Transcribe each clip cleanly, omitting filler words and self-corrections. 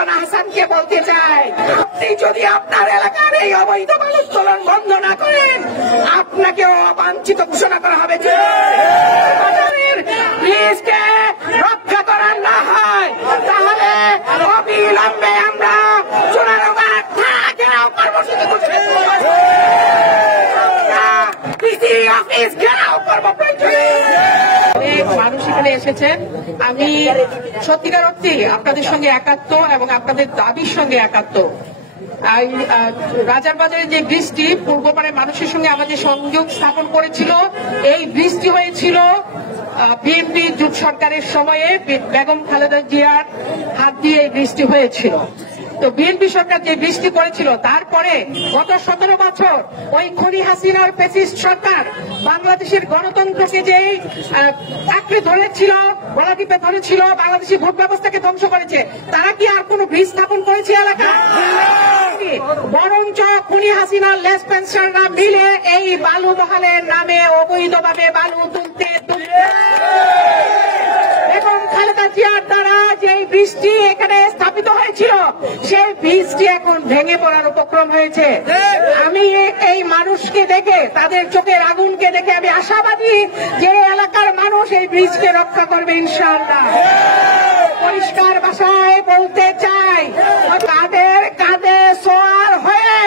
রিজওয়ানা হাসানকে বলতে চাই, আপনি যদি আপনার এলাকার এই অবৈধ বালু উত্তোলন বন্ধ না করেন, আপনাকেও অবাঞ্ছিত ঘোষণা করা হবে। যে বাজারের ব্রিজকে রক্ষা করার না হয়, তাহলে অবিলম্বে আমরা চুনারুঘাট থানা ঘেরাও কর্মসূচি ঘোষণা করব। ডিসি অফিস ঘেরাও করব। অনেক মানুষ এখানে এসেছেন। আমি সত্যিকার অর্থে আপনাদের সঙ্গে একাত্ম এবং আপনাদের দাবির সঙ্গে একাত্ম। রাজার বাজারে যে বৃষ্টি পূর্বপাড়ের মানুষের সঙ্গে আমাদের সংযোগ স্থাপন করেছিল, এই বৃষ্টি হয়েছিল বিএনপি জোট সরকারের সময়ে বেগম খালেদা জিয়ার হাত দিয়ে এই বৃষ্টি হয়েছিল। তো বিএনপি সরকার যে বৃষ্টি করেছিল, তারপরে গত 17 বছর ওই খনি হাসিনার ফ্যাসিস্ট সরকার বাংলাদেশের গণতন্ত্রকে যে আঁকড়ে ধরেছিল, গলা টিপে ধরেছিল, বাংলাদেশি ভোট ব্যবস্থাকে ধ্বংস করেছে। তারা কি আর কোন ব্রিজ স্থাপন করেছে এলাকায়? বরঞ্চ খনি হাসিনার লেস পেনশনরা মিলে এই বালু মহালের নামে অবৈধভাবে বালু তুলতে এবং খালেদা জিয়ার দ্বারা যে বৃষ্টি এখানে স্থাপিত হয়েছিল, সেই বৃষ্টি এখন ভেঙে পড়ার উপক্রম হয়েছে। আমি এই মানুষকে দেখে, তাদের চোখের আগুনকে দেখে আমি আশাবাদী যে এলাকার মানুষ এই ব্রিজকে রক্ষা করবে ইনশাআল্লাহ। পরিষ্কার ভাষায় বলতে চাই, কাদের কাঁধে সোয়ার হয়ে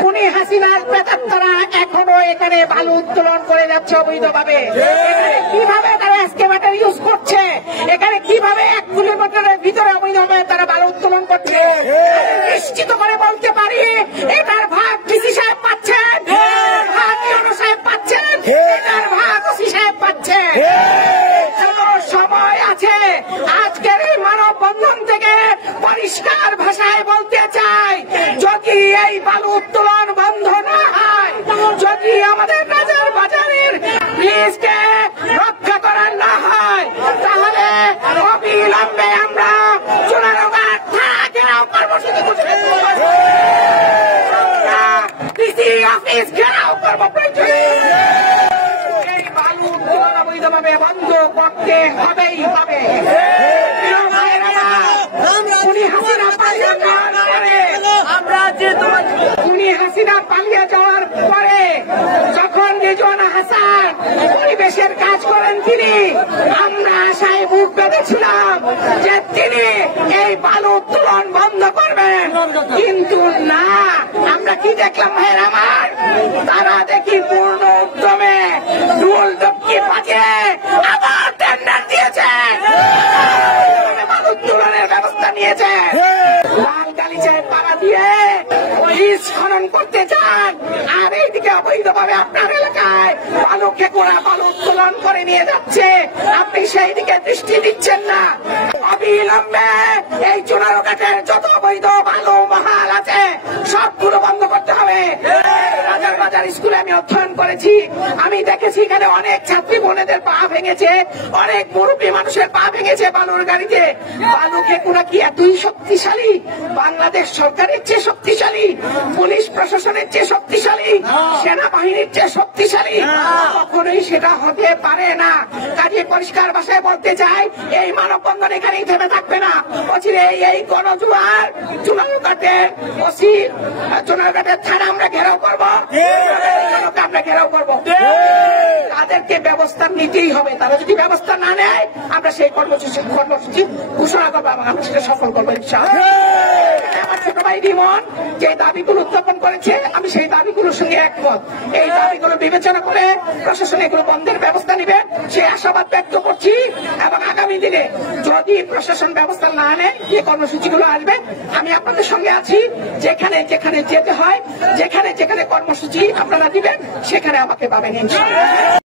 খুনি হাসিনার প্রেতাত্মারা এখনো এখানে বালু উত্তোলন করে যাচ্ছে অবৈধভাবে। কিভাবে তারা এক্সকেভেটর ইউজ করছে, এখানে কিভাবে 1 কিলোমিটারের ভিতরে অবৈধভাবে তারা বালু উত্তোলন করছে, নিশ্চিত করে বলতে পারি এটার ভাগ ডিসি সাহেব পাচ্ছেন, ভাগ ইউনো সাহেব পাচ্ছেন, এটার ভাগ ওসি সাহেব পাচ্ছেন। সময় আছে। আজকের এই মানববন্ধন থেকে পরিষ্কার ভাষায় বলতে চাই, যদি এই বালু উত্তোলন বন্ধ না হয়, যদি আমাদের রাজার বাজারের ব্রিজকে রক্ষা করার না হয়, তাহলে অবিলম্বে আমরা চুনারুঘাট থানা ঘেরাও কর্মসূচি ঘোষণা করব। ডিসি অফিস ঘেরাও করব। এই বালু উত্তোলন অবৈধভাবে বন্ধ করতে হবেই হবে। খুনি হাসিনা পালিয়ে যাওয়ার পরে যখন রিজওয়ানা হাসান পরিবেশের কাজ করেন, তিনি আমরা আশায় বুক বেঁধেছিলাম যে তিনি এই বালু উত্তোলন বন্ধ করবেন, কিন্তু না। আমরা কি দেখলাম ভাইয়ের আমার, তারা দেখি পূর্ণ উদ্যমে ঢোল ডপকি বাজিয়ে আবার টেন্ডার দিয়েছে, বালু উত্তোলনের ব্যবস্থা নিয়েছে। লাল গালিচায় পাড়া দিয়ে বীজ খনন করতে চান, আর এইদিকে অবৈধভাবে আপনার এলাকায় বালু খেকুড়া বালু উত্তোলন করে নিয়ে যাচ্ছে, আপনি সেই দিকে দৃষ্টি দিচ্ছেন না। অবিলম্বে এই চুনারুঘাটের যত অবৈধ বালু মহাল আছে সবগুলো বন্ধ করতে হবে। রাজার বাজার স্কুলে আমি অধ্যয়ন করেছি, আমি দেখেছি এখানে অনেক ছাত্রী বোনেদের পা ভেঙেছে, অনেক মুরব্বী মানুষের পা ভেঙেছে বালুর গাড়িতে। বালু খেকুড়া কি এতই শক্তিশালী? বাংলাদেশ সরকারের চেয়ে শক্তিশালী, পুলিশ প্রশাসনের চেয়ে শক্তিশালী, সেনাবাহিনীর চেয়ে শক্তিশালী? কখনোই সেটা হতে পারে না। কাজে পরিষ্কার ভাষায় বলতে চাই, এই মানববন্ধন এখানেই থেমে থাকবে না। অচিরে এই গণজোয়ার চুনারুঘাটের ওসি, চুনারুঘাটের থানা আমরা ঘেরাও করব, আমরা ঘেরাও করব। তাদেরকে ব্যবস্থা নিতেই হবে। তারা যদি ব্যবস্থা না নেয়, আমরা সেই কর্মসূচি ঘোষণা করবো এবং আমরা সেটা সফল করবো ইনশাআল্লাহ। আমার ছোট ভাই রিমন যে দাবিগুলো উত্থাপন করেছে, আমি সেই দাবিগুলোর সঙ্গে একমত। এই দাবিগুলো বিবেচনা করে প্রশাসন এগুলো বন্ধের ব্যবস্থা নেবে, সে আশাবাদ ব্যক্ত করছি। এবং আগামী দিনে যদি প্রশাসন ব্যবস্থা না নেয়, যে কর্মসূচিগুলো আসবে, আমি আপনাদের সঙ্গে আছি। যেখানে যেখানে যেতে হয়, যেখানে যেখানে কর্মসূচি আপনারা দিবেন, সেখানে আমাকে পাবেন ইনশাআল্লাহ।